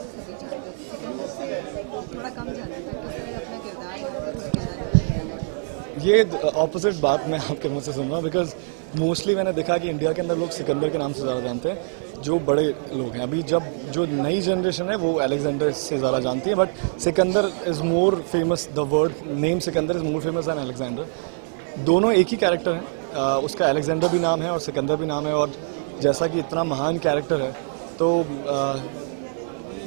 से सभी चीज़ों का सिकंदर से थोड़ा कम जानते थे, किस तरह अपना किरदार यहाँ पे थोड़ा किरदार। ये ऑपोजिट बात मैं आपके मुंह से सुन रहा हूँ, बिकॉज मोस्टली मैंने देखा कि इंडिया के अंदर लोग सिकंदर के नाम से ज़्यादा जानते हैं जो बड़े लोग हैं। अभी जब जो नई जनरेशन है वो अलेक्जेंडर से ज़्यादा जानती है, but Sikandar is more famous, the word name Sikandar is more famous than Alexander. दोनों एक ही कैरेक्टर हैं, उसका अलेक्जेंडर भी नाम है और सिकंदर भी नाम है, और जैसा कि इतना महान कैरेक्टर है तो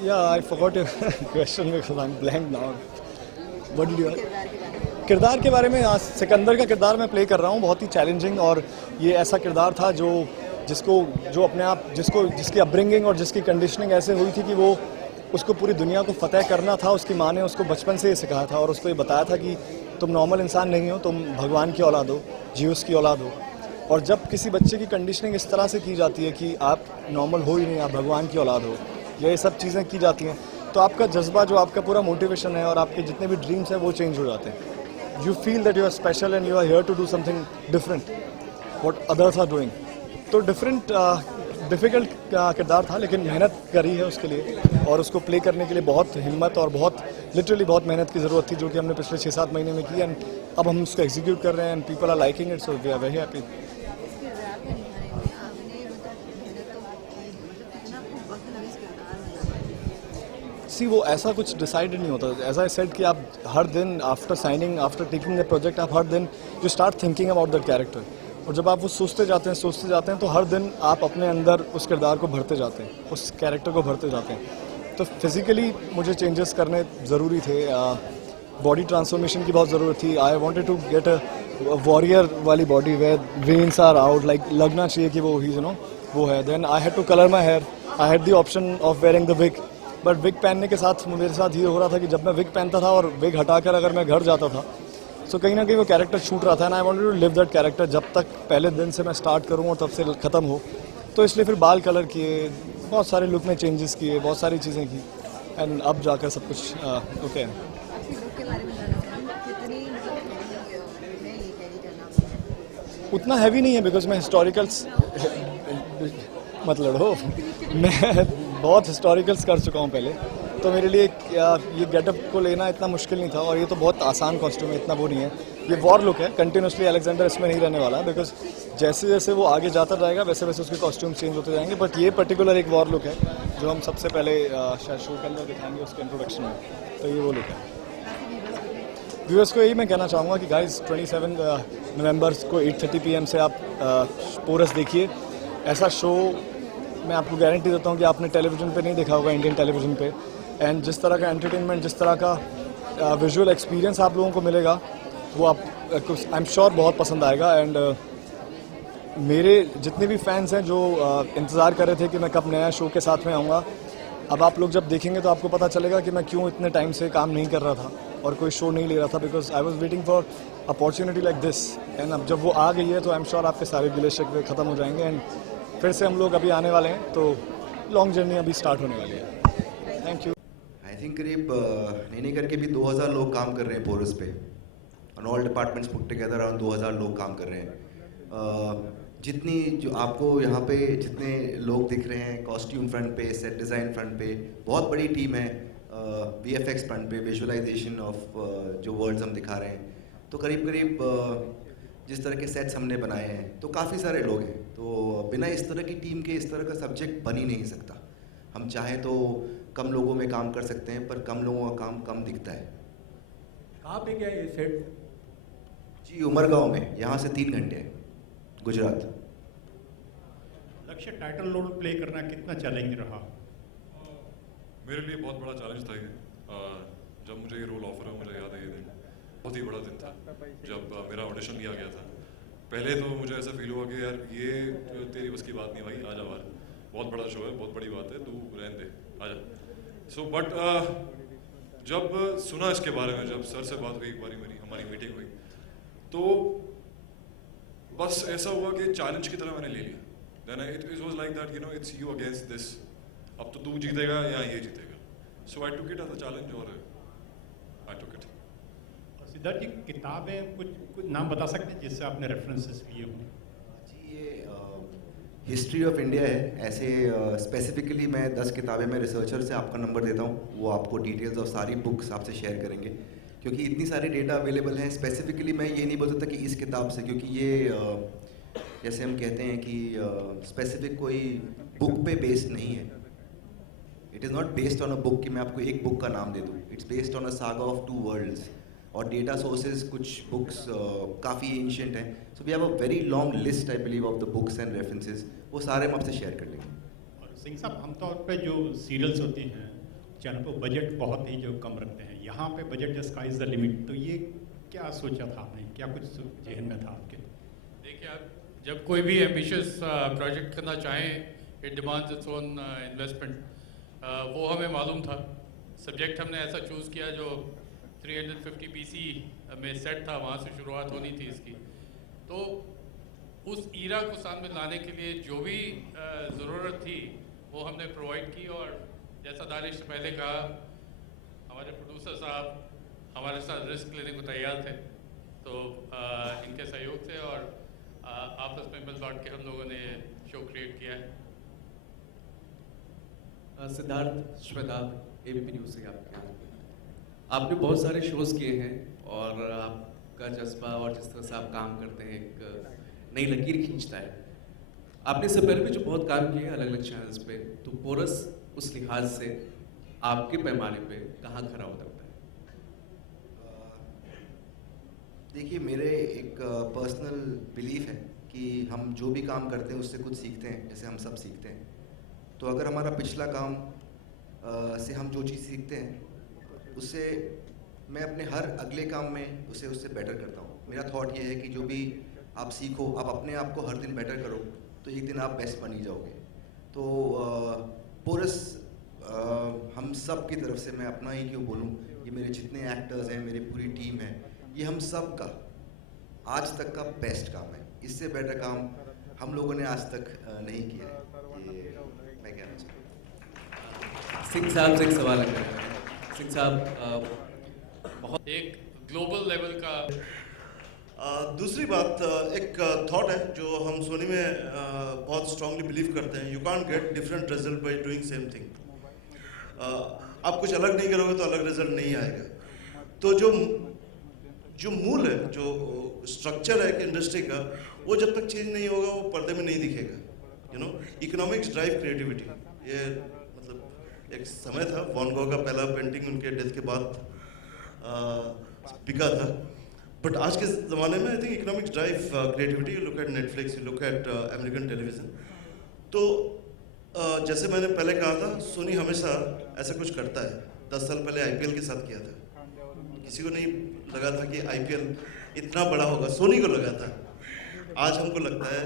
या I forgot your question because I am blank now. What did you किरदार के बारे में? आज सिकंदर का किरदार मैं प्ले कर रहा हूँ, बहुत ही चैलेंजिंग, और ये ऐसा किरदार था जो अपने आप जिसकी अपब्रिंगिंग और जिसकी कंडीशनिंग ऐसे हुई थी कि वो उसको पूरी दुनिया को फतेह करना था। उसकी माँ ने उसको बचपन से ये सिखाया था और उसको ये बताया था कि तुम नॉर्मल इंसान नहीं हो, तुम भगवान की औलाद हो, जीउस की औलाद हो। और जब किसी बच्चे की कंडीशनिंग इस तरह से की जाती है कि आप नॉर्मल हो ही नहीं, आप भगवान की औलाद हो, ये सब चीज़ें की जाती हैं, तो आपका जज्बा, जो आपका पूरा मोटिवेशन है और आपके जितने भी ड्रीम्स हैं वो चेंज हो जाते हैं। You feel that you are special and you are here to do something different, what others are doing. तो डिफ़िकल्ट किरदार था, लेकिन मेहनत करी है उसके लिए, और उसको प्ले करने के लिए बहुत हिम्मत और लिटरली बहुत मेहनत की ज़रूरत थी, जो कि हमने पिछले 6-7 महीने में की, एंड अब हम उसको एग्जीक्यूट कर रहे हैं and people are liking it, so we are very happy. इस किरदार को निभाने में आपने मेहनत तो की है, कितना आपको वक्त लगा इस किरदार में? सी वो ऐसा कुछ डिसाइडेड नहीं होता, एज आई सेड कि आप हर दिन आफ्टर टेकिंग द प्रोजेक्ट, आप हर दिन you start thinking about that character, और जब आप वो सोचते जाते हैं तो हर दिन आप अपने अंदर उस किरदार को भरते जाते हैं, उस कैरेक्टर को भरते जाते हैं। तो फिज़िकली मुझे चेंजेस करने ज़रूरी थे, बॉडी ट्रांसफॉर्मेशन की बहुत ज़रूरत थी। I wanted to get a warrior वाली body where veins are out, like लगना चाहिए कि वो ही वो है। Then I had to colour my hair, I had the option of wearing the wig, but wig पहनने के साथ मेरे साथ ये हो रहा था कि जब मैं विग पहनता था और विग हटाकर अगर मैं घर जाता था, सो कहीं ना कहीं वो कैरेक्टर छूट रहा था, and I wanted to live that character जब तक पहले दिन से मैं स्टार्ट करूँ और तब से ख़त्म हो। तो इसलिए फिर बाल कलर किए, बहुत सारे लुक में चेंजेस किए, बहुत सारी चीज़ें की, एंड अब जाकर सब कुछ ओके। आपकी लुक के बारे में जानना चाहूँगी, कितनी मतलब है ये कैरी करना? उतना हैवी नहीं है, बिकॉज मैं हिस्टोरिकल्स मत लड़ो, मैं बहुत हिस्टोरिकल्स कर चुका हूँ पहले, तो मेरे लिए ये गेटअप को लेना इतना मुश्किल नहीं था, और ये तो बहुत आसान कॉस्ट्यूम है, इतना वो नहीं है। ये वॉर लुक है, कंटिन्यूसली अलेक्जेंडर इसमें नहीं रहने वाला, बिकॉज जैसे जैसे वो आगे जाता जाएगा वैसे वैसे उसके कॉस्ट्यूम चेंज होते जाएंगे, बट ये पर्टिकुलर एक वॉर लुक है जो हम सबसे पहले शायद शो के अंदर दिखाएंगे उसके इंट्रोडक्शन में, तो ये वो लुक है। व्यूअर्स को यही मैं कहना चाहूँगा कि गाइस 27 नवंबर को 8:30 PM से आप पोरस देखिए। ऐसा शो मैं आपको गारंटी देता हूँ कि आपने टेलीविज़न पे नहीं देखा होगा, इंडियन टेलीविज़न पे, एंड जिस तरह का एंटरटेनमेंट, जिस तरह का विजुअल एक्सपीरियंस आप लोगों को मिलेगा, वो आप आई एम श्योर बहुत पसंद आएगा। एंड मेरे जितने भी फैंस हैं जो इंतज़ार कर रहे थे कि मैं कब नया शो के साथ में आऊँगा, अब आप लोग जब देखेंगे तो आपको पता चलेगा कि मैं क्यों इतने टाइम से काम नहीं कर रहा था और कोई शो नहीं ले रहा था, because I was waiting for opportunity like this, and अब जब वो आ गई है तो आई एम श्योर आपके सारे गिले शिकवे ख़त्म हो जाएंगे, एंड फिर से हम लोग अभी आने वाले हैं, तो लॉन्ग जर्नी अभी स्टार्ट होने वाली है। Thank you. आई थिंक करीब नहीं करके भी 2000 लोग काम कर रहे हैं पोरस पे, और all departments put together around 2000 लोग काम कर रहे हैं। जितनी जो आपको यहाँ पे जितने लोग दिख रहे हैं कॉस्ट्यूम फ्रंट पे, सेट डिज़ाइन फ्रंट पे, बहुत बड़ी टीम है, VFX फ्रंट पे, विजुअलाइजेशन ऑफ जो वर्ड्स हम दिखा रहे हैं, तो करीब करीब जिस तरह के सेट्स हमने बनाए हैं तो काफ़ी सारे लोग हैं, तो बिना इस तरह की टीम के इस तरह का सब्जेक्ट बन ही नहीं सकता। हम चाहें तो कम लोगों में काम कर सकते हैं, पर कम लोगों का काम कम दिखता है। कहाँ पे क्या ये सेट? जी उमरगांव में, यहाँ से 3 घंटे है, गुजरात। लक्ष्य टाइटल रोल प्ले करना कितना चैलेंज रहा? मेरे लिए बहुत बड़ा चैलेंज था ये। जब मुझे ये रोल ऑफर हुआ, मुझे याद है ये दिन बहुत ही बड़ा दिन था जब मेरा ऑडिशन लिया गया था। पहले तो मुझे ऐसा फील हुआ कि यार ये तेरी बस की बात नहीं भाई, आजा बाहर, बहुत बड़ा शो है, बहुत बड़ी बात है, तू रहने दे, आजा। सो बट जब सुना इसके बारे में, जब सर से बात हुई, एक बारी हमारी मीटिंग हुई, तो बस ऐसा हुआ कि चैलेंज की तरह मैंने ले लिया। Then it was like that, you know, it's you against this, अब तो तू जीतेगा या ये जीतेगा। So I took it as a challenge और आई टुक इट। सिद्धार्थ जी, किताबें कुछ नाम बता सकते हैं जिससे आपने रेफरेंसेस लिए हों? जी ये हिस्ट्री ऑफ इंडिया है। ऐसे स्पेसिफिकली मैं 10 किताबें मैं रिसर्चर से आपका नंबर देता हूँ, वो आपको डिटेल्स और सारी बुक्स आपसे शेयर करेंगे, क्योंकि इतनी सारी डेटा अवेलेबल हैं। स्पेसिफिकली मैं ये नहीं बोल सकता कि इस किताब से, क्योंकि ये जैसे हम कहते हैं कि स्पेसिफिक कोई बुक पे बेस्ड नहीं है। It is not based on a book कि मैं आपको एक बुक का नाम दे दूँ। It's based on a saga of 2 worlds. और डेटा सोर्सेज कुछ बुक्स काफ़ी एंशिएंट हैं। So we have a very long list I believe of the books and references. वो सारे हम आपसे शेयर कर लेंगे। और सिंह साहब, आमतौर पे जो सीरियल्स होती हैं चैनल पर बजट बहुत ही जो कम रखते हैं, यहाँ पे budget the sky is the limit. तो ये क्या सोचा था आपने, क्या कुछ जहन में था आपके? देखिए, आप जब कोई भी एम्बिशियस प्रोजेक्ट करना चाहें, it demands its own investment. वो हमें मालूम था। सब्जेक्ट हमने ऐसा चूज़ किया जो 350 BC में सेट था, वहाँ से शुरुआत होनी थी इसकी। तो उस ईरा को सामने लाने के लिए जो भी ज़रूरत थी वो हमने प्रोवाइड की। और जैसा दानिश ने पहले कहा, हमारे प्रोड्यूसर साहब हमारे साथ रिस्क लेने को तैयार थे। तो इनके सहयोग से और आपस में मिल बांट के हम लोगों ने शो क्रिएट किया है। सिद्धार्थ श्वेताब, ABP न्यूज़ से आपने बहुत सारे शोज़ किए हैं और आपका जज्बा और जिस तरह से आप काम करते हैं एक नई लकीर खींचता है। आपने इससे पहले भी जो बहुत काम किए अलग अलग चैनल्स पे, तो पोरस उस लिहाज से आपके पैमाने पे कहाँ खड़ा उतरता है? देखिए, मेरे एक पर्सनल बिलीफ है कि हम जो भी काम करते हैं उससे कुछ सीखते हैं, जैसे हम सब सीखते हैं। तो अगर हमारा पिछला काम से हम जो चीज़ सीखते हैं उससे मैं अपने हर अगले काम में उससे बेटर करता हूँ। मेरा थॉट ये है कि जो भी आप सीखो, आप अपने आप को हर दिन बेटर करो, तो एक दिन आप बेस्ट बन ही जाओगे। तो पोरस हम सब की तरफ से, मैं अपना ही क्यों बोलूँ, ये मेरे जितने एक्टर्स हैं, मेरी पूरी टीम है, ये हम सब का आज तक का बेस्ट काम है। इससे बेटर काम हम लोगों ने आज तक नहीं किया है, ये मैं कहना चाहूँ। सिंह साहब से एक सवाल है। सिंह साहब, बहुत एक ग्लोबल लेवल का दूसरी बात, एक थॉट है जो हम सोनी में बहुत स्ट्रांगली बिलीव करते हैं। You can't get different result by doing same thing. आप कुछ अलग नहीं करोगे तो अलग रिजल्ट नहीं आएगा। तो जो मूल है, जो स्ट्रक्चर है कि इंडस्ट्री का, वो जब तक चेंज नहीं होगा वो पर्दे में नहीं दिखेगा। You know, economics drive creativity. ये मतलब एक समय था, वॉन गॉग का पहला पेंटिंग उनके डेथ के बाद बिका था। बट आज के ज़माने में I think economics drive creativity. You look at Netflix, you look at American television. तो जैसे मैंने पहले कहा था, सोनी हमेशा ऐसा कुछ करता है। 10 साल पहले IPL के साथ किया था। किसी को नहीं लगा था कि IPL इतना बड़ा होगा, सोनी को लगा था। आज हमको लगता है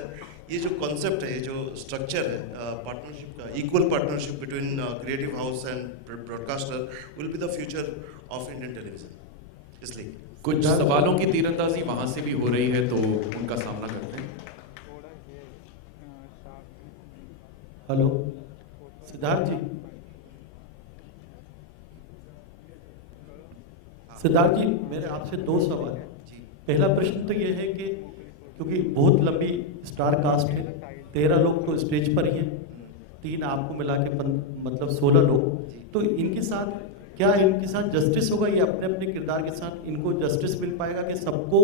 ये जो कॉन्सेप्ट है, ये जो स्ट्रक्चर है पार्टनरशिप का, equal partnership between creative house and broadcaster will be the future of Indian television. इसलिए कुछ सवालों की तीरंदाजी वहां से भी हो रही है, तो उनका सामना करते हैं। हेलो सिद्धार्थ जी। सिद्धार्थ जी, मेरे आपसे 2 सवाल हैं। पहला प्रश्न तो ये है कि क्योंकि बहुत लंबी स्टार कास्ट है, 13 लोग तो स्टेज पर ही हैं, 3 आपको मिला के मतलब 16 लोग, तो इनके साथ क्या इनके साथ जस्टिस होगा? ये अपने अपने किरदार के साथ इनको जस्टिस मिल पाएगा कि सबको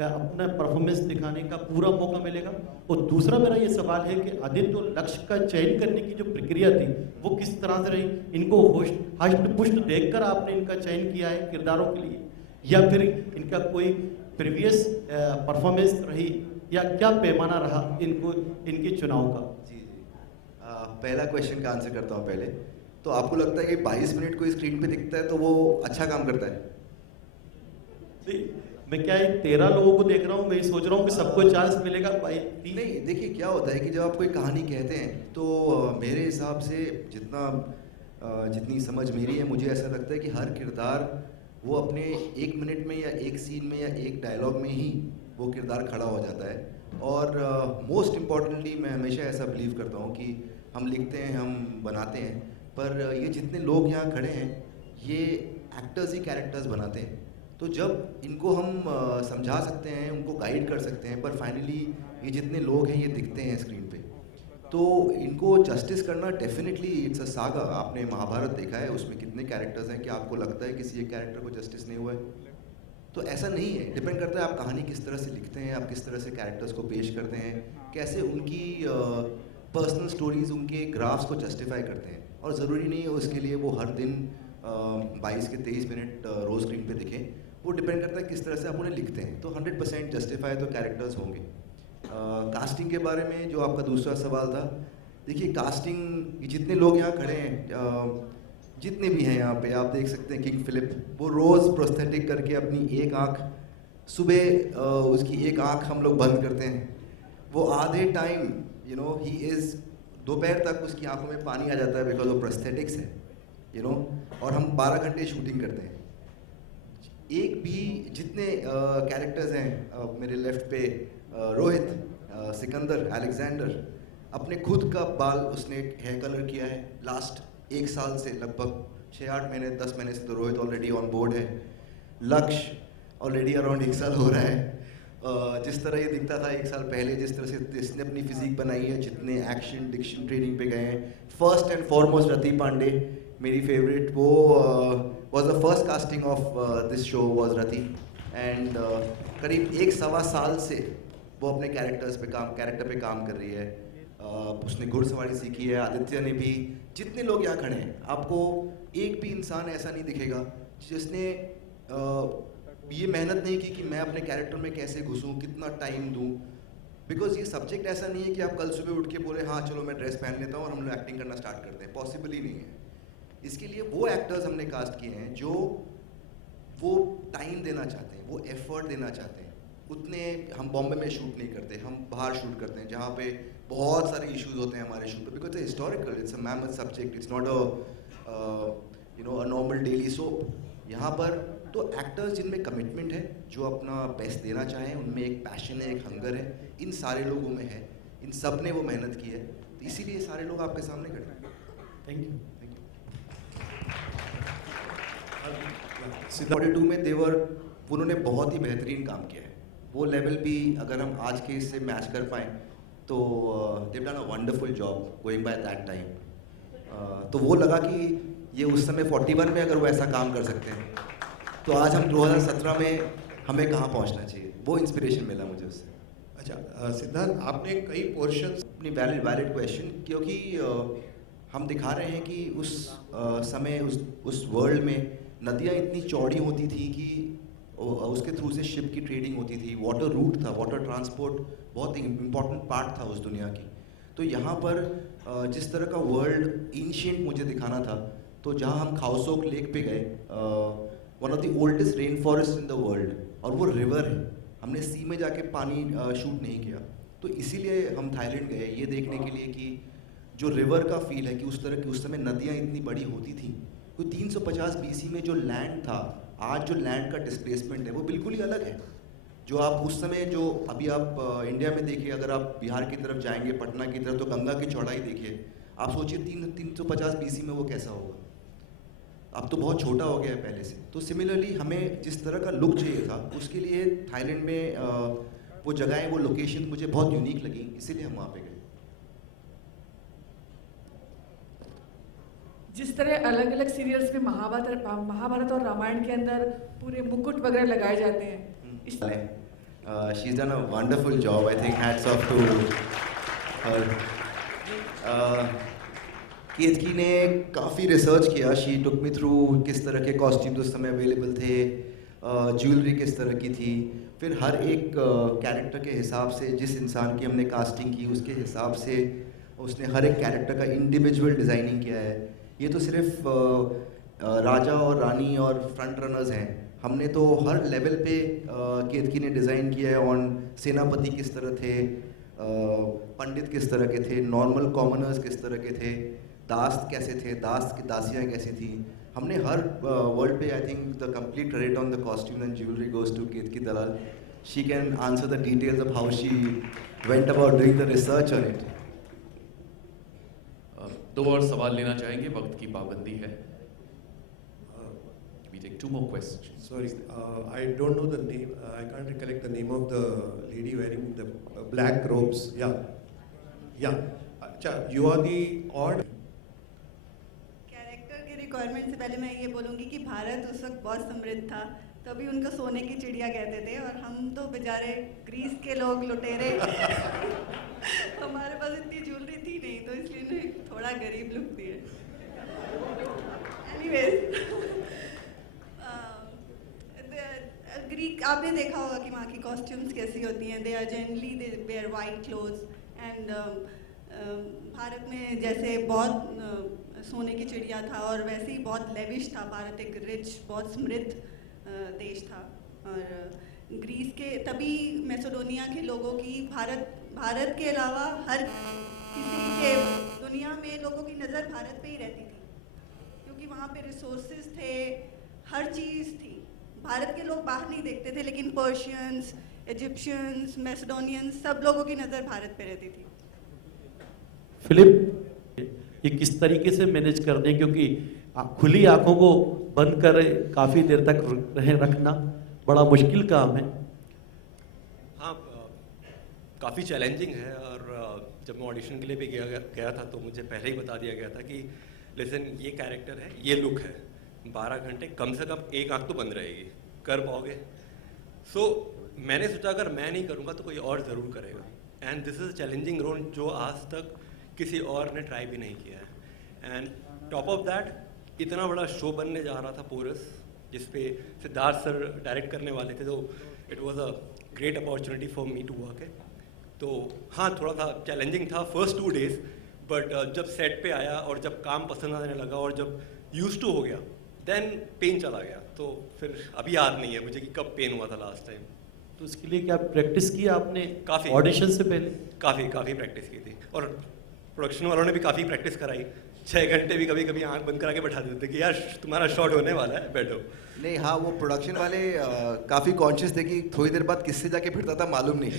अपना परफॉर्मेंस दिखाने का पूरा मौका मिलेगा? और दूसरा मेरा ये सवाल है कि आदित्य और लक्ष्य का चयन करने की जो प्रक्रिया थी वो किस तरह से रही? इनको हष्ट पुष्ट देखकर आपने इनका चयन किया है किरदारों के लिए, या फिर इनका कोई प्रीवियस परफॉर्मेंस रही, या क्या पैमाना रहा इनके चुनाव का? जी पहला क्वेश्चन का आंसर करता हूँ पहले। तो आपको लगता है कि 22 मिनट कोई स्क्रीन पे दिखता है तो वो अच्छा काम करता है? मैं क्या 13 लोगों को देख रहा हूँ, मैं सोच रहा हूँ कि सबको चांस मिलेगा। नहीं, देखिए क्या होता है कि जब आप कोई कहानी कहते हैं तो मेरे हिसाब से जितनी समझ मेरी है, मुझे ऐसा लगता है कि हर किरदार वो अपने 1 मिनट में या 1 सीन में या 1 डायलॉग में ही वो किरदार खड़ा हो जाता है। और मोस्ट इम्पॉर्टेंटली मैं हमेशा ऐसा बिलीव करता हूँ कि हम लिखते हैं, हम बनाते हैं, पर ये जितने लोग यहाँ खड़े हैं ये एक्टर्स ही कैरेक्टर्स बनाते हैं। तो जब इनको हम समझा सकते हैं, उनको गाइड कर सकते हैं, पर फाइनली ये जितने लोग हैं ये दिखते हैं स्क्रीन पे, तो इनको जस्टिस करना डेफिनेटली इट्स अ सागा। आपने महाभारत देखा है, उसमें कितने कैरेक्टर्स हैं कि आपको लगता है किसी एक कैरेक्टर को जस्टिस नहीं हुआ है? तो ऐसा नहीं है, डिपेंड करता है आप कहानी किस तरह से लिखते हैं, आप किस तरह से कैरेक्टर्स को पेश करते हैं, कैसे उनकी पर्सनल स्टोरीज, उनके ग्राफ्स को जस्टिफाई करते हैं। और ज़रूरी नहीं है उसके लिए वो हर दिन 22 के 23 मिनट रोज स्क्रीन पे दिखें, वो डिपेंड करता है किस तरह से आप उन्हें लिखते हैं। तो 100% जस्टिफाई तो कैरेक्टर्स होंगे। कास्टिंग के बारे में जो आपका दूसरा सवाल था, देखिए कास्टिंग, जितने लोग यहाँ खड़े हैं, जितने भी हैं यहाँ पे, आप देख सकते हैं किंग फिलिप, वो रोज़ प्रोस्थेटिक करके अपनी एक आँख, सुबह उसकी एक आँख हम लोग बंद करते हैं, वो आधे टाइम ही इज़, दोपहर तक उसकी आंखों में पानी आ जाता है बिकॉज ऑफ प्रोस्थेटिक्स है, और हम 12 घंटे शूटिंग करते हैं। एक भी जितने कैरेक्टर्स हैं मेरे लेफ्ट पे, रोहित, सिकंदर, अलेक्जेंडर, अपने खुद का बाल उसने हेयर कलर किया है लास्ट 1 साल से, लगभग 6-8 महीने 10 महीने से। तो रोहित ऑलरेडी ऑन बोर्ड है। लक्ष्य ऑलरेडी अराउंड 1 साल हो रहा है। जिस तरह ये दिखता था 1 साल पहले, जिस तरह से इसने अपनी फिजिक बनाई है, जितने एक्शन डिक्शन ट्रेनिंग पे गए हैं। फर्स्ट एंड फॉरमोस्ट रति पांडे, मेरी फेवरेट, वो was the first casting of this show was Rati, and करीब 1-1.25 साल से वो अपने कैरेक्टर पे काम कर रही है। उसने घुड़सवारी सीखी है, आदित्य ने भी, जितने लोग यहाँ खड़े हैं, आपको एक भी इंसान ऐसा नहीं दिखेगा जिसने ये मेहनत नहीं की कि मैं अपने कैरेक्टर में कैसे घुसूं, कितना टाइम दूं। बिकॉज ये सब्जेक्ट ऐसा नहीं है कि आप कल सुबह उठ के बोले हाँ चलो मैं ड्रेस पहन लेता हूँ और हम लोग एक्टिंग करना स्टार्ट करते हैं, पॉसिबल ही नहीं है। इसके लिए वो एक्टर्स हमने कास्ट किए हैं जो वो टाइम देना चाहते हैं, वो एफर्ट देना चाहते हैं। उतने हम बॉम्बे में शूट नहीं करते, हम बाहर शूट करते हैं जहाँ पे बहुत सारे इश्यूज होते हैं हमारे शूट पे, because historical, it's a mammoth subject, it's not a normal daily soap. यहाँ पर तो एक्टर्स जिनमें कमिटमेंट है, जो अपना बेस्ट देना चाहें, उनमें एक पैशन है, एक हंगर है, इन सारे लोगों में है, इन सब ने वो मेहनत की है, तो इसीलिए सारे लोग आपके सामने खड़े हैं। Thank you. 42 में देवर, उन्होंने बहुत ही बेहतरीन काम किया है। वो लेवल भी अगर हम आज के इससे मैच कर पाएँ तो they've done a wonderful job going by that time. तो वो लगा कि ये उस समय 41 में अगर वो ऐसा काम कर सकते हैं तो आज हम 2017 में हमें कहाँ पहुँचना चाहिए, वो इंस्पिरेशन मिला मुझे उससे। अच्छा सिद्धार्थ, आपने कई पोर्शंस, अपनी वैलिड क्वेश्चन, क्योंकि हम दिखा रहे हैं कि उस समय उस वर्ल्ड में नदियाँ इतनी चौड़ी होती थी कि उसके थ्रू से शिप की ट्रेडिंग होती थी, वाटर रूट था, वाटर ट्रांसपोर्ट बहुत इम्पॉर्टेंट पार्ट था उस दुनिया की। तो यहाँ पर जिस तरह का वर्ल्ड एंशिएंट मुझे दिखाना था, तो जहाँ हम खाउसोक लेक पे गए, one of the oldest rain forest in the world, और वो रिवर है, हमने सी में जाके पानी शूट नहीं किया। तो इसीलिए हम थाईलैंड गए ये देखने के लिए कि जो रिवर का फील है कि उस तरह की उस समय नदियाँ इतनी बड़ी होती थी। कोई 350 BC में जो लैंड था, आज जो लैंड का डिस्प्लेसमेंट है वो बिल्कुल ही अलग है। जो आप उस समय, जो अभी आप इंडिया में देखिए, अगर आप बिहार की तरफ जाएंगे, पटना की तरफ, तो गंगा की चौड़ाई देखिए, आप सोचिए 350 BC में वो कैसा होगा। अब तो बहुत छोटा हो गया है पहले से। तो सिमिलरली हमें जिस तरह का लुक चाहिए था, उसके लिए थाईलैंड में वो जगहें, वो लोकेशन मुझे बहुत यूनिक लगी, इसीलिए हम वहाँ पे गए। जिस तरह अलग अलग सीरियल्स में महाभारत और रामायण के अंदर पूरे मुकुट वगैरह लगाए जाते हैं, She's done a wonderful job. I think hats off to her. केतकी ने काफ़ी रिसर्च किया। शी टुक मी थ्रू किस तरह के कॉस्ट्यूम्स उस समय अवेलेबल थे, ज्वेलरी किस तरह की थी, फिर हर एक कैरेक्टर के हिसाब से, जिस इंसान की हमने कास्टिंग की उसके हिसाब से उसने हर एक कैरेक्टर का इंडिविजुअल डिज़ाइनिंग किया है। ये तो सिर्फ राजा और रानी और फ्रंट रनर्स हैं, हमने तो हर लेवल पे केतकी ने डिज़ाइन किया है। ऑन सेनापति किस तरह थे, पंडित किस तरह के थे, नॉर्मल कॉमनर्स किस तरह के थे, दास्त कैसे थे, दास्त की दासियाँ कैसी थी, हमने हर वर्ल्ड पे, I think the complete credit on the costume and jewellery goes to Ketaki Dalal. She can answer the details of how she went about doing the research on it. 2 और सवाल लेना चाहेंगे, वक्त की पाबंदी है। We take 2 more questions. Sorry, I don't know the name. I can't recollect the name of the lady wearing the black robes. Yeah. अच्छा, you are the odd. Character के रिक्वायरमेंट से पहले मैं ये बोलूँगी कि भारत उस वक्त बहुत समृद्ध था, तभी उनको सोने की चिड़िया कहते थे, और हम तो बेचारे ग्रीस के लोग लुटेरे हमारे पास इतनी ज्वेलरी थी नहीं, तो इसलिए उन्हें थोड़ा गरीब लुक दिए। एनीवेज, ग्रीक आपने देखा होगा कि वहाँ की कॉस्ट्यूम्स कैसी होती हैं। They are generally they wear white clothes and Bharat में जैसे बहुत सोने की चिड़िया था, और वैसे ही बहुत लेविश था भारत, एक रिच बहुत समृद्ध देश था। और ग्रीस के तभी मैसेडोनिया के लोगों की भारत के अलावा हर किसी के दुनिया में लोगों की नज़र भारत पे ही रहती थी, क्योंकि वहाँ पे रिसोर्सेज थे, हर चीज़ थी। भारत के लोग बाहर नहीं देखते थे, लेकिन पर्शियंस, इजिप्शियंस, मैसेडोनियंस, सब लोगों की नज़र भारत पे रहती थी। फिलिप, ये किस तरीके से मैनेज कर दें, क्योंकि खुली आंखों को बंद कर काफ़ी देर तक रखना बड़ा मुश्किल काम है। हाँ, काफ़ी चैलेंजिंग है, और जब मैं ऑडिशन के लिए भी गया था तो मुझे पहले ही बता दिया गया था कि लिसन, ये कैरेक्टर है, ये लुक है, 12 घंटे कम से कम एक आंख तो बंद रहेगी, कर पाओगे? सो मैंने सोचा अगर मैं नहीं करूँगा तो कोई और ज़रूर करेगा, and this is a challenging role जो आज तक किसी और ने ट्राई भी नहीं किया है। एंड टॉप ऑफ दैट इतना बड़ा शो बनने जा रहा था पोरस, जिस पे सिद्धार्थ सर डायरेक्ट करने वाले थे, तो it was a great opportunity for me to work. तो हाँ, थोड़ा सा चैलेंजिंग था फर्स्ट 2 डेज, बट जब सेट पे आया और जब काम पसंद आने लगा और जब यूज टू हो गया, देन पेन चला गया। तो फिर अभी याद नहीं है मुझे कि कब पेन हुआ था लास्ट टाइम। तो इसके लिए क्या प्रैक्टिस की आपने? काफ़ी, ऑडिशन से पहले काफ़ी प्रैक्टिस की थी, और प्रोडक्शन वालों ने भी काफ़ी प्रैक्टिस कराई। 6 घंटे भी कभी कभी आंख बंद करा के बैठा देते कि यार तुम्हारा शॉट होने वाला है, बैठो। नहीं, हाँ, वो प्रोडक्शन वाले काफ़ी कॉन्शियस थे कि थोड़ी देर बाद किससे जाके फिरता था मालूम नहीं,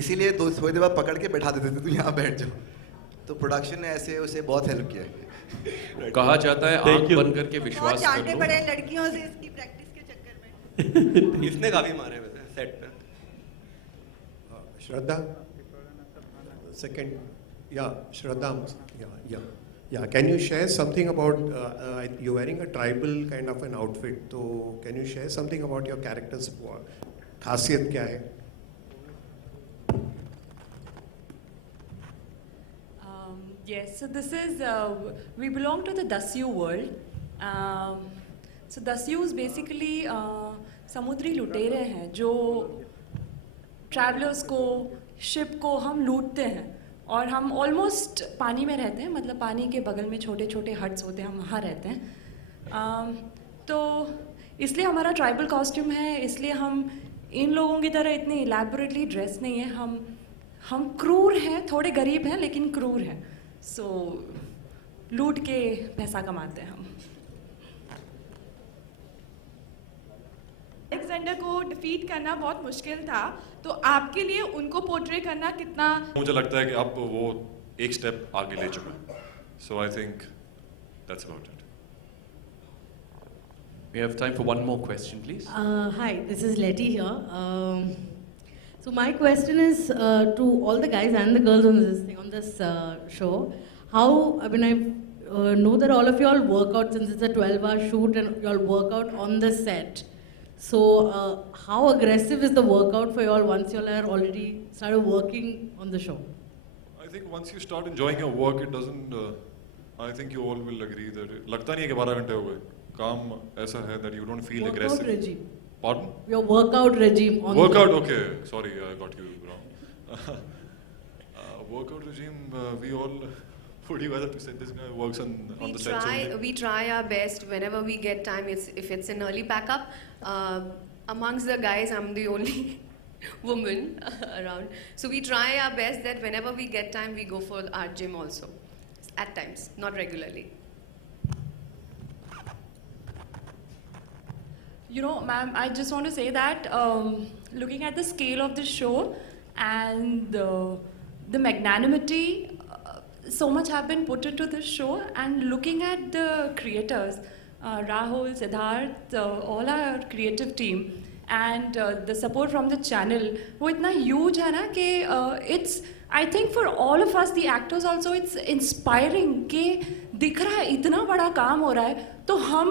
इसीलिए थोड़ी देर बाद पकड़ के बैठा देते थे, तू यहाँ बैठ जाओ। तो प्रोडक्शन ने ऐसे उसे बहुत हेल्प किया। कहा जाता है आंख बंद करके विश्वास कर चाटे लो। पड़े लड़कियों से इसकी प्रैक्टिस के चक्कर में। इसने काफ़ी मारे वैसे सेट पे। Shraddha, second, yeah, Shraddha, yeah. Can you share something about you're wearing a tribal kind of an outfit? So can you share something about your character's खासियत क्या है? Yes, so this is, we belong to the Dasyu world. So Dasyus basically समुद्री लुटेरे हैं जो travellers को, ship को हम लूटते हैं, और हम ऑलमोस्ट पानी में रहते हैं, मतलब पानी के बगल में छोटे छोटे हट्स होते हैं, हम वहाँ रहते हैं। तो इसलिए हमारा ट्राइबल कॉस्ट्यूम है, इसलिए हम इन लोगों की तरह इतनी इलेबोरेटली ड्रेस नहीं है। हम क्रूर हैं, थोड़े गरीब हैं लेकिन क्रूर हैं। सो लूट के पैसा कमाते हैं हम। अलेक्जेंडर को डिफीट करना बहुत मुश्किल था, तो आपके लिए उनको पोर्ट्रे करना कितना? मुझे लगता है कि आप वो एक स्टेप आगे ले चुके हैं। So I think that's about it. We have time for one more question, please. Hi, this is Letty here. So my question is to all the guys and the girls on this show. How, I mean, I know that all of you all work out, since it's a 12-hour shoot and you all work out on the set. So how aggressive is the workout for you all once you all are already started working on the show? I think once you start enjoying your work, it doesn't. I think you all will agree that लगता नहीं है कि 12 घंटे हो गए। काम ऐसा है that you don't feel aggressive. Workout regime. Pardon? Your workout regime on Workout, the... okay. Sorry, I got you wrong. Workout regime, we all. What do you guys have to say? This guy works on the sets only. We try our best whenever we get time. If it's an early backup, amongst the guys, I'm the only woman around. So we try our best that whenever we get time, we go for our gym also. At times, not regularly. You know, ma'am, I just want to say that looking at the scale of the show and the magnanimity, so much have been put into this show, and looking at the creators, Rahul, Siddharth, all our creative team, and the support from the channel, वो इतना huge है ना कि it's, I think for all of us, the actors also, it's inspiring कि दिख रहा है इतना बड़ा काम हो रहा है, तो हम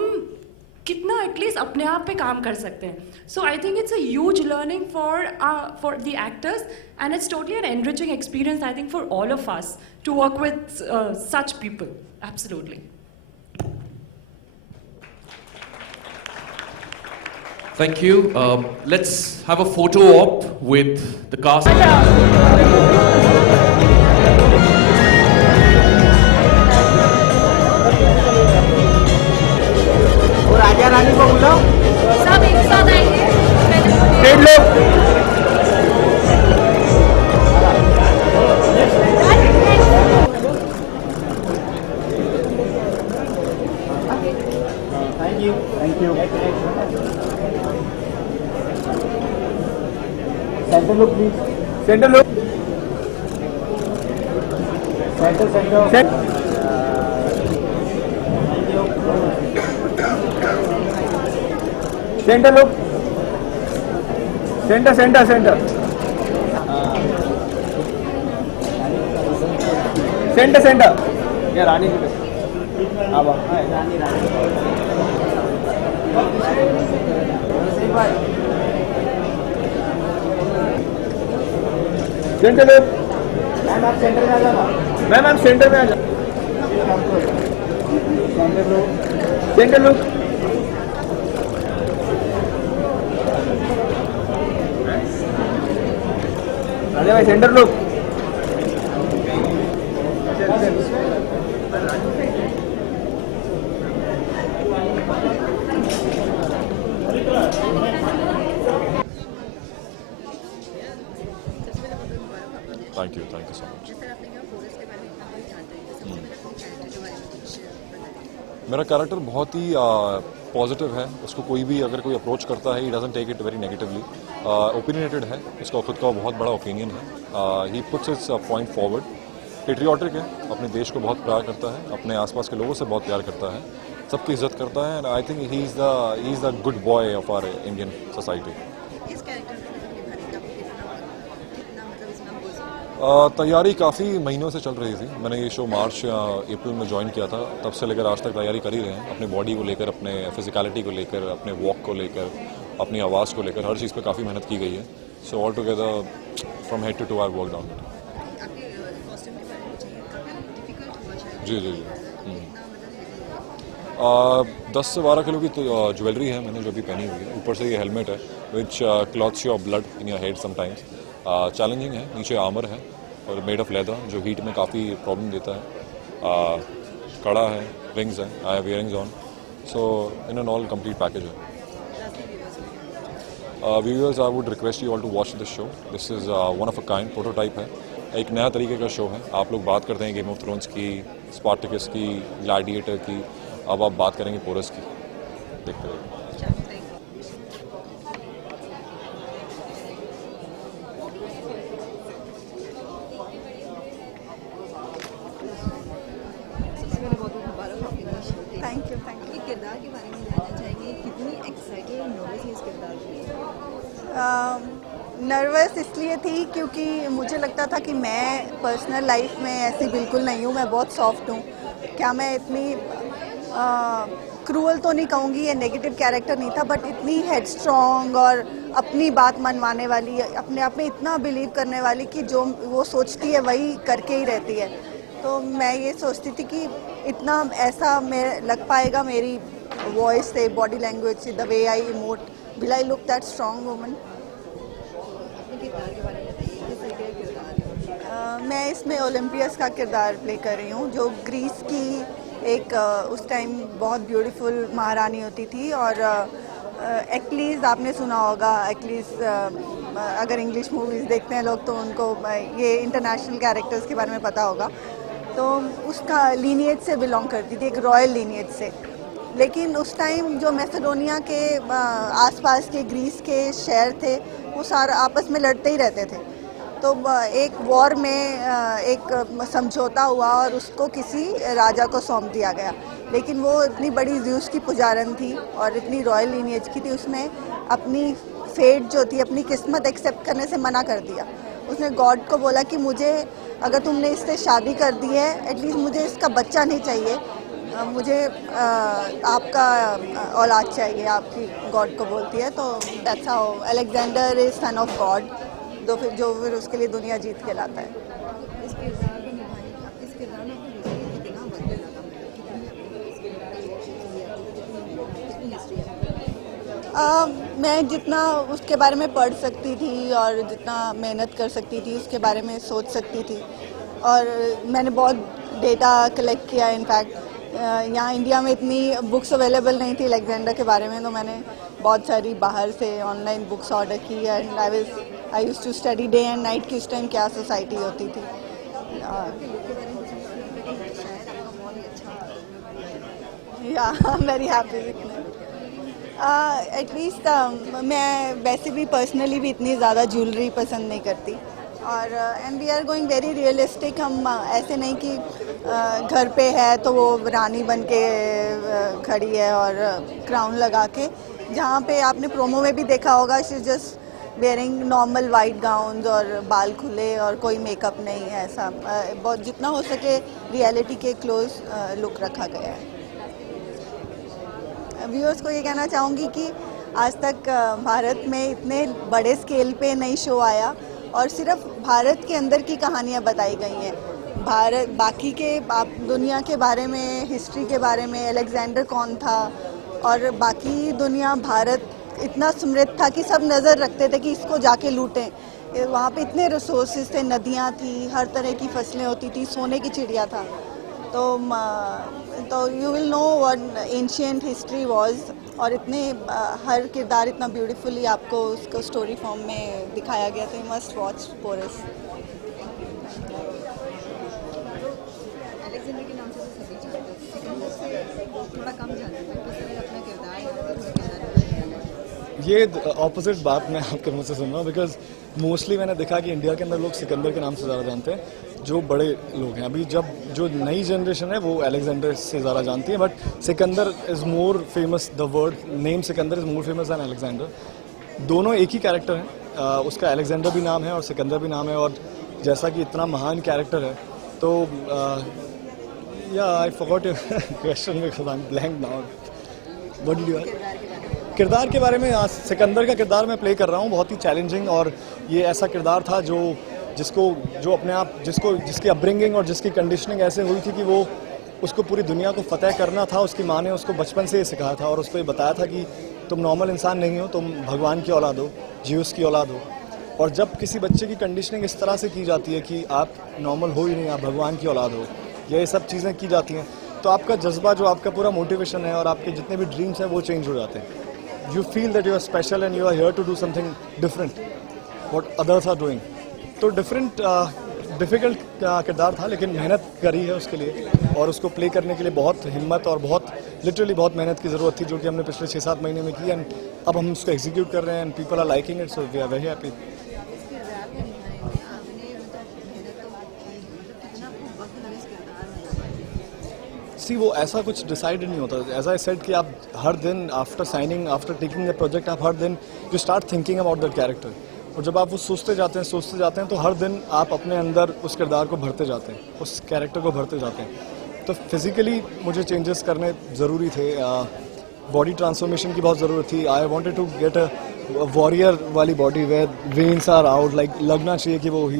कितना एटलीस्ट अपने आप पे काम कर सकते हैं. So I think it's a huge learning for the actors, and it's totally an enriching experience, I think, for all of us to work with such people. Absolutely. Thank you. Let's have a photo op with the cast. Raja Rani को बुलाओ, सब एक साथ आएंगे. Thank you. Centre look please. Centre look. Centre. Centre look. Centre. Centre. ये रानी अब रानी centre look. Ma'am आप centre में आ जाना. मैम आप सेंटर में आ जाओ. Centre look. राजा भाई centre look. Thank you so much. मेरा कैरेक्टर बहुत ही पॉजिटिव है. उसको कोई भी अगर कोई अप्रोच करता है, he doesn't take it very negatively. Opinionated है, उसका खुद का बहुत बड़ा ओपिनियन है. He puts its point forward. Patriotic है, अपने देश को बहुत प्यार करता है, अपने आसपास के लोगों से बहुत प्यार करता है, सबकी इज्जत करता है. And I think he is the good boy of our Indian society. तैयारी काफ़ी महीनों से चल रही थी. मैंने ये शो मार्च या अप्रैल में ज्वाइन किया था. तब से लेकर आज तक तैयारी कर ही रहे हैं. अपने बॉडी को लेकर, अपने फिजिकलिटी को लेकर, अपने वॉक को लेकर, अपनी आवाज़ को लेकर, हर चीज़ पे काफ़ी मेहनत की गई है. So all together from head to toe I work on it. जी 10 से 12 किलो की ज्वेलरी है मैंने जो अभी पहनी हुई है. ऊपर से ये हेलमेट है which clots your blood in your head sometimes. Challenging है. नीचे आर्मर है और मेड ऑफ लेदर जो हीट में काफ़ी प्रॉब्लम देता है. कड़ा है, रिंग्स हैं, I have earrings on. So in an all complete package है. Viewers, I would request you all to watch this show. This is one of a kind prototype है. एक नया तरीके का शो है. आप लोग बात करते हैं गेम ऑफ थ्रोन्स की, स्पार्टिकस की, ग्लैडिएटर की. अब आप बात करेंगे पोरस की. देखते रहिए. किरदार के बारे में जानना चाहेंगे. कितनी एक्साइटेड और नर्वस है इस किरदार के लिए? नर्वस इसलिए थी क्योंकि मुझे लगता था कि मैं पर्सनल लाइफ में ऐसी बिल्कुल नहीं हूँ. मैं बहुत सॉफ्ट हूँ. क्या मैं इतनी क्रूअल तो नहीं कहूँगी, ये नेगेटिव कैरेक्टर नहीं था, बट इतनी हेडस्ट्रॉन्ग और अपनी बात मनवाने वाली, अपने आप में इतना बिलीव करने वाली कि जो वो सोचती है वही करके ही रहती है. तो मैं ये सोचती थी कि इतना ऐसा मैं लग पाएगा मेरी वॉइस से, बॉडी लैंग्वेज से, the way I emote, will I look that strong woman. मैं इसमें ओलंपियस का किरदार प्ले कर रही हूँ, जो ग्रीस की एक उस टाइम बहुत ब्यूटीफुल महारानी होती थी. और एक्लीज आपने सुना होगा. एक्लीज अगर इंग्लिश मूवीज़ देखते हैं लोग तो उनको ये इंटरनेशनल कैरेक्टर्स के बारे में पता होगा. तो उसका लीनिएज से बिलोंग करती थी, एक रॉयल लीनिएज से. लेकिन उस टाइम जो मैसेडोनिया के आसपास के ग्रीस के शहर थे वो सारा आपस में लड़ते ही रहते थे. तो एक वॉर में एक समझौता हुआ और उसको किसी राजा को सौंप दिया गया. लेकिन वो इतनी बड़ी ज़्यूस की पुजारन थी और इतनी रॉयल लीनिएज की थी, उसने अपनी फेट जो थी, अपनी किस्मत एक्सेप्ट करने से मना कर दिया. उसने गॉड को बोला कि मुझे अगर तुमने इससे शादी कर दी है एटलीस्ट मुझे इसका बच्चा नहीं चाहिए, मुझे आपका औलाद चाहिए, आपकी गॉड को बोलती है। तो that's how Alexander is son of God, तो फिर जो फिर उसके लिए दुनिया जीत के लाता है। मैं जितना उसके बारे में पढ़ सकती थी और जितना मेहनत कर सकती थी उसके बारे में सोच सकती थी, और मैंने बहुत डेटा कलेक्ट किया। इनफैक्ट यहाँ इंडिया में इतनी बुक्स अवेलेबल नहीं थी अलेक्जेंडर के बारे में, तो मैंने बहुत सारी बाहर से ऑनलाइन बुक्स ऑर्डर की and I used to study day and night कि उस टाइम क्या सोसाइटी होती थी। Yeah I am very happy. At least मैं वैसे भी पर्सनली भी इतनी ज़्यादा ज्वेलरी पसंद नहीं करती, और and we are going very realistic. हम ऐसे नहीं कि घर पे है तो वो रानी बन के खड़ी है और क्राउन लगा के, जहाँ पे आपने प्रोमो में भी देखा होगा she is just wearing normal white gowns और बाल खुले और कोई मेकअप नहीं है। ऐसा बहुत जितना हो सके रियलिटी के क्लोज लुक रखा गया है। व्यूअर्स को ये कहना चाहूँगी कि आज तक भारत में इतने बड़े स्केल पे नहीं शो आया और सिर्फ भारत के अंदर की कहानियाँ बताई गई हैं। भारत बाकी के आप दुनिया के बारे में, हिस्ट्री के बारे में, अलेक्जेंडर कौन था, और बाकी दुनिया भारत इतना समृद्ध था कि सब नज़र रखते थे कि इसको जाके लूटें। वहाँ पे इतने रिसोर्सेज थे, नदियाँ थी, हर तरह की फसलें होती थी, सोने की चिड़िया था। तो you will know what ancient history was, और इतने हर किरदार इतना ब्यूटीफुली आपको उसको स्टोरी फॉर्म में दिखाया गया, तो you must watch Porus. Alexander के नाम से तो सभी जानते हैं, सिकंदर से थोड़ा कम जानते हैं, किस तरह अपना किरदार ये ऑपोजिट बात मैं आपके मुँह से सुन रहा हूँ, बिकॉज मोस्टली मैंने देखा कि इंडिया के अंदर लोग सिकंदर के नाम से ज़्यादा जानते हैं, जो बड़े लोग हैं। अभी जब जो नई जनरेशन है वो अलेक्जेंडर से ज़्यादा जानती है, but Sikandar is more famous, the word name Sikandar is more famous than Alexander. दोनों एक ही कैरेक्टर हैं, उसका अलेक्जेंडर भी नाम है और सिकंदर भी नाम है, और जैसा कि इतना महान कैरेक्टर है तो या I forgot your question because I am blank now. What did you ask? किरदार के बारे में, सिकंदर का किरदार मैं प्ले कर रहा हूँ, बहुत ही चैलेंजिंग, और ये ऐसा किरदार था जो अपने आप जिसकी अपब्रिंगिंग और जिसकी कंडीशनिंग ऐसे हुई थी कि वो उसको पूरी दुनिया को फतेह करना था। उसकी माँ ने उसको बचपन से ये सिखाया था और उसको ये बताया था कि तुम नॉर्मल इंसान नहीं हो, तुम भगवान की औलाद हो, ज्यूस की औलाद हो। और जब किसी बच्चे की कंडीशनिंग इस तरह से की जाती है कि आप नॉर्मल हो ही नहीं, आप भगवान की औलाद हो, ये सब चीज़ें की जाती हैं, तो आपका जज्बा, जो आपका पूरा मोटिवेशन है और आपके जितने भी ड्रीम्स हैं वो चेंज हो जाते हैं। You feel that you are special and you are here to do something different what others are doing. तो डिफ़िकल्ट किरदार था, लेकिन मेहनत करी है उसके लिए, और उसको प्ले करने के लिए बहुत हिम्मत और लिटरली बहुत मेहनत की ज़रूरत थी, जो कि हमने पिछले 6-7 महीने में की, एंड अब हम उसको एग्जीक्यूट कर रहे हैं and people are liking it, so we are very happy. See वो ऐसा कुछ डिसाइड नहीं होता, एज आई सेड कि आप हर दिन आफ्टर टेकिंग द प्रोजेक्ट, आप हर दिन you start thinking about that character, और जब आप वो सोचते जाते हैं तो हर दिन आप अपने अंदर उस किरदार को भरते जाते हैं, उस कैरेक्टर को भरते जाते हैं। तो फिज़िकली मुझे चेंजेस करने ज़रूरी थे, बॉडी ट्रांसफॉर्मेशन की बहुत ज़रूरत थी। I wanted to get a warrior वाली body where veins are out, like लगना चाहिए कि वो ही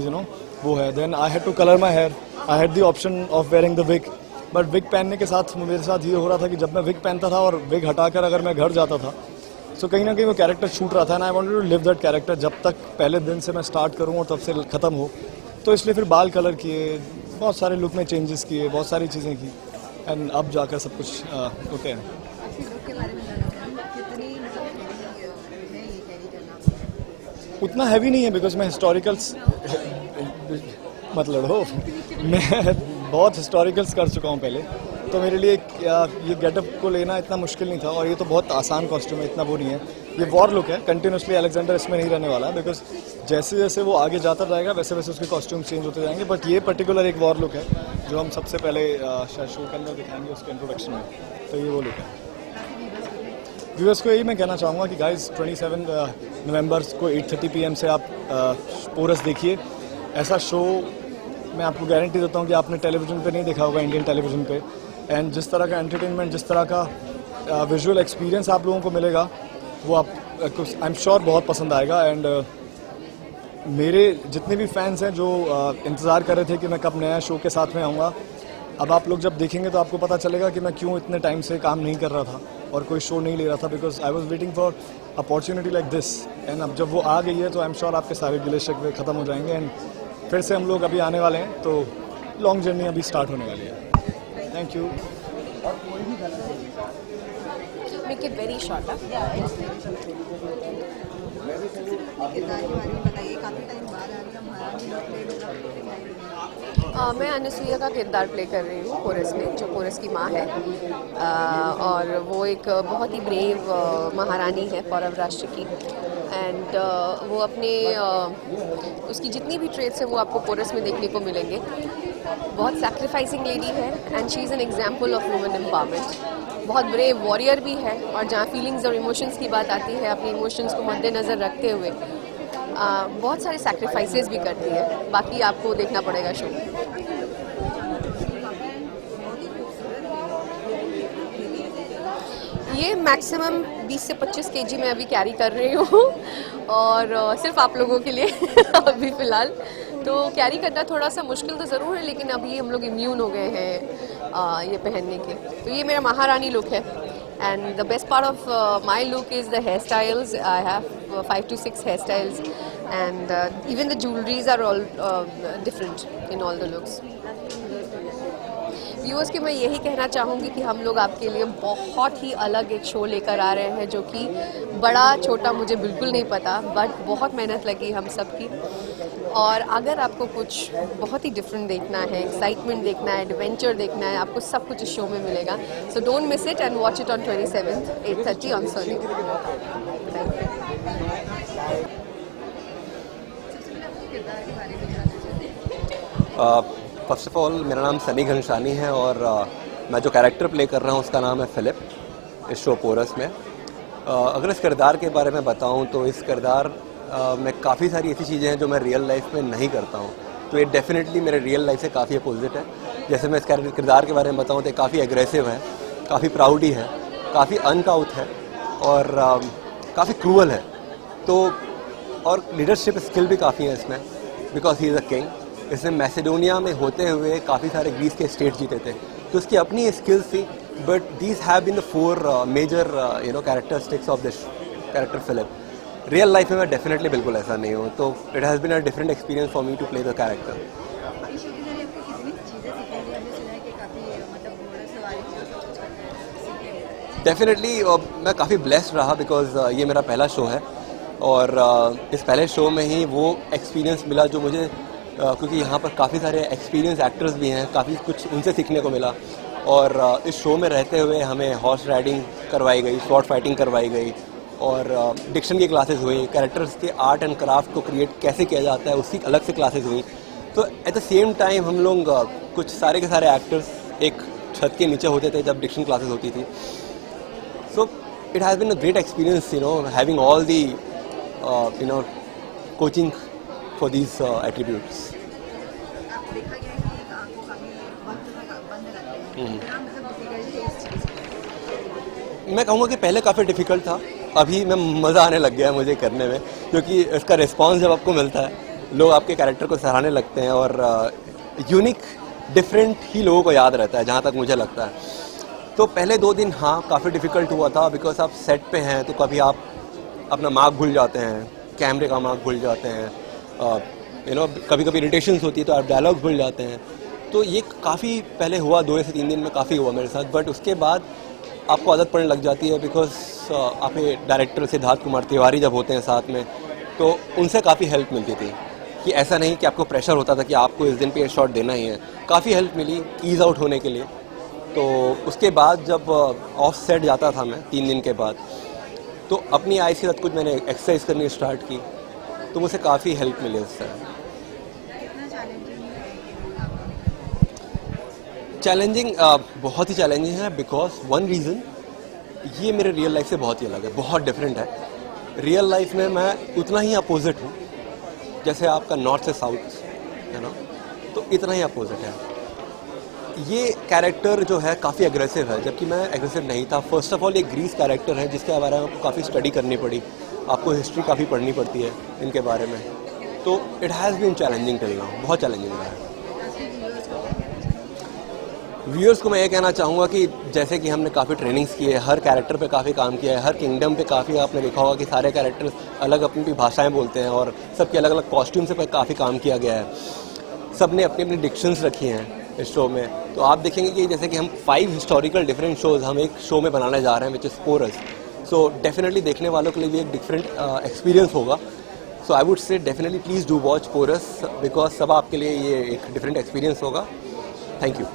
वो है। Then I had to colour my hair, I had the option of wearing the wig, but wig पहनने के साथ मेरे साथ ये हो रहा था कि जब मैं विग पहनता था और विग हटाकर अगर मैं घर जाता था, सो कहीं ना कहीं वो कैरेक्टर छूट रहा था, and I wanted to live that character जब तक पहले दिन से मैं स्टार्ट करूँ और तब से ख़त्म हो। तो इसलिए फिर बाल कलर किए, बहुत सारे लुक में चेंजेस किए, बहुत सारी चीज़ें की, एंड अब जाकर सब कुछ ओके है। उतना हैवी नहीं है, बिकॉज मैं हिस्टोरिकल्स मतलब हो मैं बहुत हिस्टोरिकल्स कर चुका हूँ पहले, तो मेरे लिए ये गेटअप को लेना इतना मुश्किल नहीं था, और ये तो बहुत आसान कॉस्ट्यूम है, इतना वो नहीं है। ये वॉर लुक है, कंटिन्यूसली अलेक्जेंडर इसमें नहीं रहने वाला, बिकॉज जैसे जैसे वो आगे जाता रहेगा वैसे वैसे उसके कॉस्ट्यूम चेंज होते जाएंगे, बट ये पर्टिकुलर एक वॉर लुक है जो हम सबसे पहले शायद शो के अंदर दिखाएंगे उसके इंट्रोडक्शन में, तो ये वो लुक है। व्यूअर्स को यही मैं कहना चाहूँगा कि गाइस 27 नवंबर को 8:30 PM से आप पोरस देखिए, ऐसा शो मैं आपको गारंटी देता हूँ कि आपने टेलीविज़न पे नहीं देखा होगा, इंडियन टेलीविज़न पे। एंड जिस तरह का एंटरटेनमेंट, जिस तरह का विजुअल एक्सपीरियंस आप लोगों को मिलेगा, वो आप आई एम श्योर बहुत पसंद आएगा। एंड मेरे जितने भी फैंस हैं जो इंतज़ार कर रहे थे कि मैं कब नया शो के साथ में आऊँगा, अब आप लोग जब देखेंगे तो आपको पता चलेगा कि मैं क्यों इतने टाइम से काम नहीं कर रहा था और कोई शो नहीं ले रहा था, because I was waiting for opportunity like this. And अब जब वो आ गई है तो आई एम श्योर आपके सारे गिले शिकवे ख़त्म हो जाएंगे एंड फिर से हम लोग अभी आने वाले हैं, तो लॉन्ग जर्नी अभी स्टार्ट होने वाली है। Thank you. Make it very short. मैं अनुसुईया का किरदार प्ले कर रही हूँ कोरस में, जो कोरस की माँ है, और वो एक बहुत ही ब्रेव महारानी है पौरव राष्ट्र की। एंड वो अपने उसकी जितनी भी ट्रेड्स हैं वो आपको कोरस में देखने को मिलेंगे। बहुत सैक्रिफाइसिंग लेडी है and she is an example of women empowerment. बहुत ब्रेव वॉरियर भी है, और जहाँ फीलिंग्स और इमोशंस की बात आती है, अपने इमोशंस को मद्देनज़र रखते हुए बहुत सारे सैक्रिफाइसेस भी करती है। बाकी आपको देखना पड़ेगा शो। ये मैक्सिमम 20 से 25 kg मैं अभी कैरी कर रही हूँ, और सिर्फ आप लोगों के लिए अभी फ़िलहाल। तो कैरी करना थोड़ा सा मुश्किल तो ज़रूर है, लेकिन अभी हम लोग इम्यून हो गए हैं ये पहनने के। तो ये मेरा महारानी लुक है। And the best part of my look is the hairstyles. I have 5 to 6 hairstyles, and even the jewelleries are all different in all the looks. Viewers के मैं यही कहना चाहूँगी कि हम लोग आपके लिए बहुत ही अलग एक शो लेकर आ रहे हैं, जो कि बड़ा छोटा मुझे बिल्कुल नहीं पता, बट बहुत मेहनत लगी हम सब की। और अगर आपको कुछ बहुत ही डिफरेंट देखना है, एक्साइटमेंट देखना है, एडवेंचर देखना है, आपको सब कुछ इस शो में मिलेगा। So don't miss it and watch it on 27th 8:30 on Sony. First of all मेरा नाम सनी घनशानी है, और मैं जो कैरेक्टर प्ले कर रहा हूँ उसका नाम है फिलिप इस शो पोरस में। अगर इस किरदार के बारे में बताऊँ तो इस किरदार में काफ़ी सारी ऐसी चीज़ें हैं जो मैं रियल लाइफ में नहीं करता हूँ, तो ये डेफिनेटली मेरे रियल लाइफ से काफ़ी अपोजिट है। जैसे मैं इस किरदार के बारे में बताऊँ तो काफ़ी एग्रेसिव है, काफ़ी प्राउडी है, काफ़ी अनकाउथ है, और काफ़ी क्रूअल है। तो और लीडरशिप स्किल भी काफ़ी है इसमें, because he is a king. इसने मैसेडोनिया में होते हुए काफ़ी सारे ग्रीस के स्टेट जीते थे, तो उसकी अपनी स्किल्स थी। But these have been the 4 major characteristics of this character Philip. Real life में मैं डेफिनेटली बिल्कुल ऐसा नहीं हूँ, तो it has been a different experience for me to play the character. Definitely मैं काफ़ी ब्लेस्ड रहा, बिकॉज ये मेरा पहला शो है, और इस पहले शो में ही वो एक्सपीरियंस मिला जो मुझे क्योंकि यहाँ पर काफ़ी सारे एक्सपीरियंस एक्टर्स भी हैं, काफ़ी कुछ उनसे सीखने को मिला। और इस शो में रहते हुए हमें हॉर्स राइडिंग करवाई गई, स्वॉर्ड फाइटिंग करवाई गई, और डिक्शन की क्लासेस हुई, कैरेक्टर्स के आर्ट एंड क्राफ्ट को क्रिएट कैसे किया जाता है उसकी अलग से क्लासेस हुई। तो एट द सेम टाइम हम लोग कुछ सारे के सारे एक्टर्स एक छत के नीचे होते थे जब डिक्शन क्लासेस होती थी। So it has been a great experience, having all the coaching for these attributes. मैं कहूँगा कि पहले काफ़ी डिफ़िकल्ट था, अभी मैं मज़ा आने लग गया है मुझे करने में, क्योंकि इसका रिस्पांस जब आपको मिलता है, लोग आपके कैरेक्टर को सराहने लगते हैं, और यूनिक डिफरेंट ही लोगों को याद रहता है, जहाँ तक मुझे लगता है। तो पहले 2 दिन हाँ काफ़ी डिफ़िकल्ट हुआ था, बिकॉज आप सेट पे हैं तो कभी आप अपना मार्क भूल जाते हैं, कैमरे का मार्क भूल जाते हैं, कभी कभी इरिटेशंस होती है तो आप डायलॉग्स भूल जाते हैं। तो ये काफ़ी पहले हुआ, 2 से 3 दिन में काफ़ी हुआ मेरे साथ, बट उसके बाद आपको आदत पड़ने लग जाती है, बिकॉज आपके डायरेक्टर सिद्धार्थ कुमार तिवारी जब होते हैं साथ में, तो उनसे काफ़ी हेल्प मिलती थी कि ऐसा नहीं कि आपको प्रेशर होता था कि आपको इस दिन पे शॉट देना ही है। काफ़ी हेल्प मिली ईज़ आउट होने के लिए। तो उसके बाद जब ऑफ सेट जाता था मैं 3 दिन के बाद, तो अपनी आइज़ के साथ कुछ मैंने एक्सरसाइज करनी स्टार्ट की, तो मुझे काफ़ी हेल्प मिली उससे। चैलेंजिंग बहुत ही चैलेंजिंग है, बिकॉज वन रीज़न ये मेरे रियल लाइफ से बहुत ही अलग है, बहुत डिफरेंट है। रियल लाइफ में मैं उतना ही अपोजिट हूँ जैसे आपका नॉर्थ से साउथ है ना, तो इतना ही अपोजिट है। ये कैरेक्टर जो है काफ़ी एग्रेसिव है, जबकि मैं एग्रेसिव नहीं था। फर्स्ट ऑफ ऑल ये ग्रीस कैरेक्टर है जिसके बारे में आपको काफ़ी स्टडी करनी पड़ी, आपको हिस्ट्री काफ़ी पढ़नी पड़ती है इनके बारे में, तो it has been challenging till now, बहुत चैलेंजिंग रहा है। व्यूअर्स को मैं ये कहना चाहूँगा कि जैसे कि हमने काफ़ी ट्रेनिंग्स की है, हर कैरेक्टर पे काफ़ी काम किया है, हर किंगडम पे काफ़ी आपने देखा होगा कि सारे कैरेक्टर्स अलग अपनी अपनी भाषाएं बोलते हैं और सबके अलग अलग कॉस्ट्यूम्स पे काफ़ी काम किया गया है, सब ने अपनी अपनी डिक्शंस रखी हैं इस शो में। तो आप देखेंगे कि जैसे कि हम 5 हिस्टोरिकल डिफरेंट शोज़ हम एक शो में बनाने जा रहे हैं which is Porus, so definitely देखने वालों के लिए भी एक डिफरेंट एक्सपीरियंस होगा। So I would say definitely please do watch Porus because सब आपके लिए ये एक डिफरेंट एक्सपीरियंस होगा। Thank you.